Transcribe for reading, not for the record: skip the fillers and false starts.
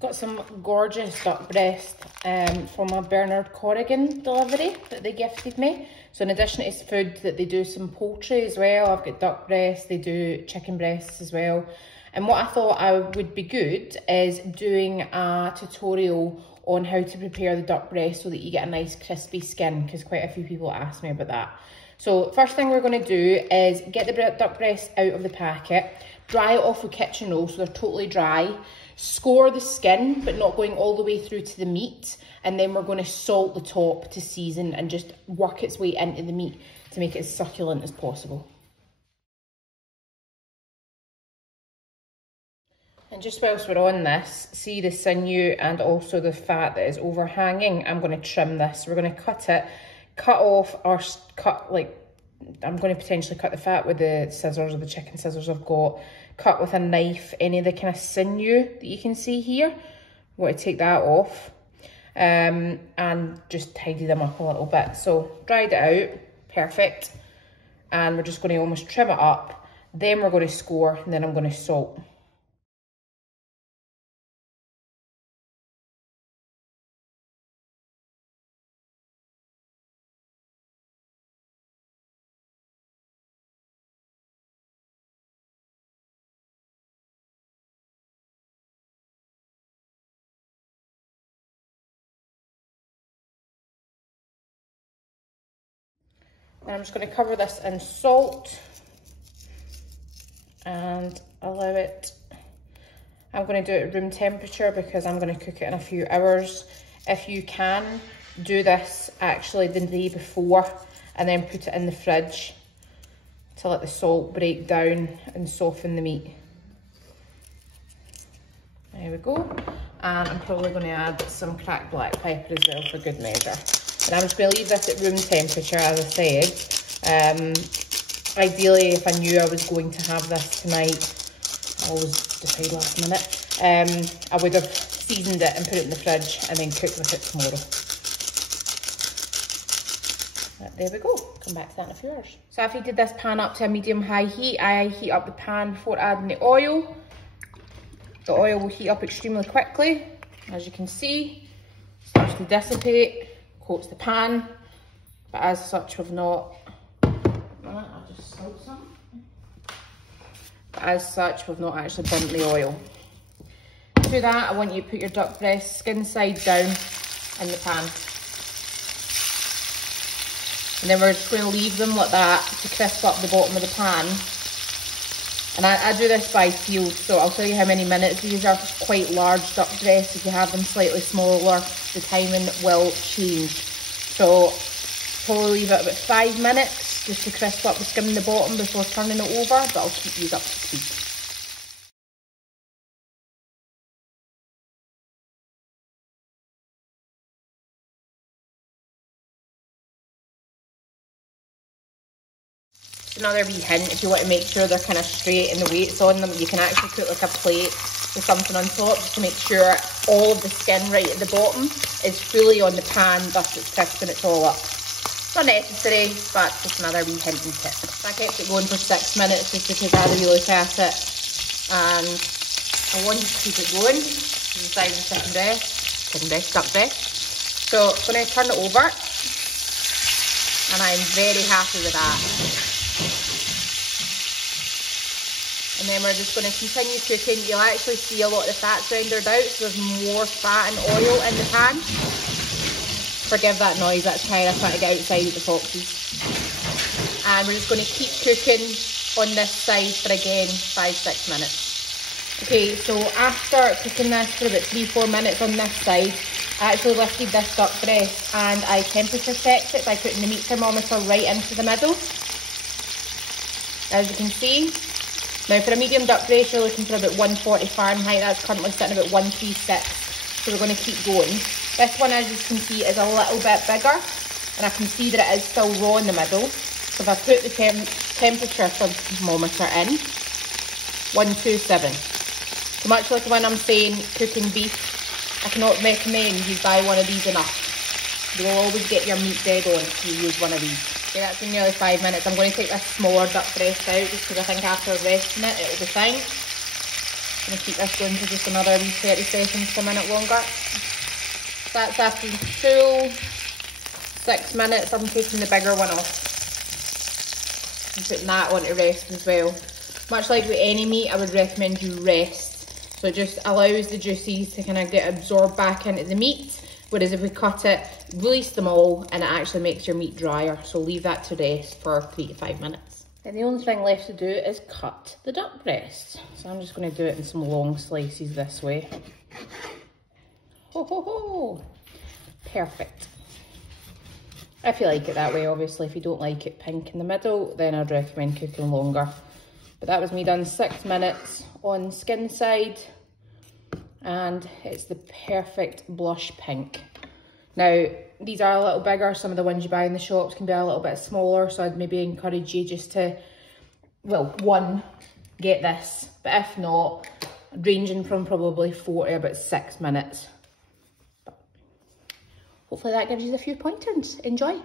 Got some gorgeous duck breast from a Bernard Corrigan delivery that they gifted me. So in addition to food, that they do some poultry as well. I've got duck breast, they do chicken breasts as well. And what I thought I would be good is doing a tutorial on how to prepare the duck breast so that you get a nice crispy skin, because quite a few people asked me about that. So first thing we're going to do is get the duck breast out of the packet, dry it off with kitchen roll so they're totally dry, score the skin but not going all the way through to the meat, and then we're going to salt the top to season and just work its way into the meat to make it as succulent as possible. And just whilst we're on this, see the sinew and also the fat that is overhanging? I'm going to trim this. We're going to cut it, I'm going to potentially cut the fat with the scissors or the chicken scissors I've got, cut with a knife, any of the kind of sinew that you can see here. I want to take that off and just tidy them up a little bit. So dried it out, perfect. And we're just going to almost trim it up. Then we're going to score and then I'm going to salt. And I'm just going to cover this in salt and allow it. I'm going to do it at room temperature because I'm going to cook it in a few hours. If you can, do this actually the day before and then put it in the fridge to let the salt break down and soften the meat. There we go. And I'm probably going to add some cracked black pepper as well for good measure. And I'm just going to leave this at room temperature, as I said. Ideally, if I knew I was going to have this tonight, I always decide last minute, I would have seasoned it and put it in the fridge and then cooked with it tomorrow. But there we go. Come back to that in a few hours. So I've heated this pan up to a medium-high heat. I heat up the pan before adding the oil. The oil will heat up extremely quickly, as you can see. Starts to dissipate. Coats the pan, but as such we've not, I'll just salt some. But as such we've not actually burnt the oil. To do that, I want you to put your duck breast skin side down in the pan. And then we're just going to leave them like that to crisp up the bottom of the pan. And I do this by feel, so I'll tell you how many minutes. These are quite large duck breasts. If you have them slightly smaller, the timing will change. So probably leave it about 5 minutes just to crisp up the skin in the bottom before turning it over, but I'll keep these up to speed. Another wee hint, if you want to make sure they're kind of straight and the weight's on them, you can actually put like a plate with something on top just to make sure all of the skin right at the bottom is fully on the pan, thus it's crisping it all up. Not necessary, but just another wee hint and tip. So I kept it going for 6 minutes just because I had a wee look at it and I wanted to keep it going. This is the size of chicken breast, duck breast. So I'm going to turn it over and I'm very happy with that. And then we're just going to continue cooking. You'll actually see a lot of the fat's rendered out, so there's more fat and oil in the pan. Forgive that noise, that's Kyra trying to get outside with the foxes. And we're just going to keep cooking on this side for again 5-6 minutes. Okay, so after cooking this for about 3-4 minutes on this side, I actually lifted this duck breast and I temperature checked it by putting the meat thermometer right into the middle. As you can see. Now for a medium duck breast you're looking for about 140 Fahrenheit, that's currently sitting about 136, so we're going to keep going. This one, as you can see, is a little bit bigger and I can see that it is still raw in the middle. So if I put the temperature thermometer in, 127. So much like when I'm saying cooking beef, I cannot recommend you buy one of these enough. You will always get your meat dead on if you use one of these. Okay, that's been nearly 5 minutes. I'm going to take this smaller duck breast out just because I think after resting it, it'll be fine. I'm gonna keep this going for just another 30 seconds to a minute longer. That's after the full 6 minutes. I'm taking the bigger one off and putting that on to rest as well. Much like with any meat, I would recommend you rest. So it just allows the juices to kind of get absorbed back into the meat. Whereas if we cut it, release them all, and it actually makes your meat drier. So leave that to rest for 3 to 5 minutes. And the only thing left to do is cut the duck breast. So I'm just going to do it in some long slices this way. Ho ho ho! Perfect. If you like it that way, obviously. If you don't like it pink in the middle, then I'd recommend cooking longer. But that was me done 6 minutes on skin side. And it's the perfect blush pink. Now, these are a little bigger. Some of the ones you buy in the shops can be a little bit smaller, so I'd maybe encourage you just to, well, one, get this. But if not, ranging from probably 4 to about 6 minutes. But hopefully that gives you a few pointers. Enjoy.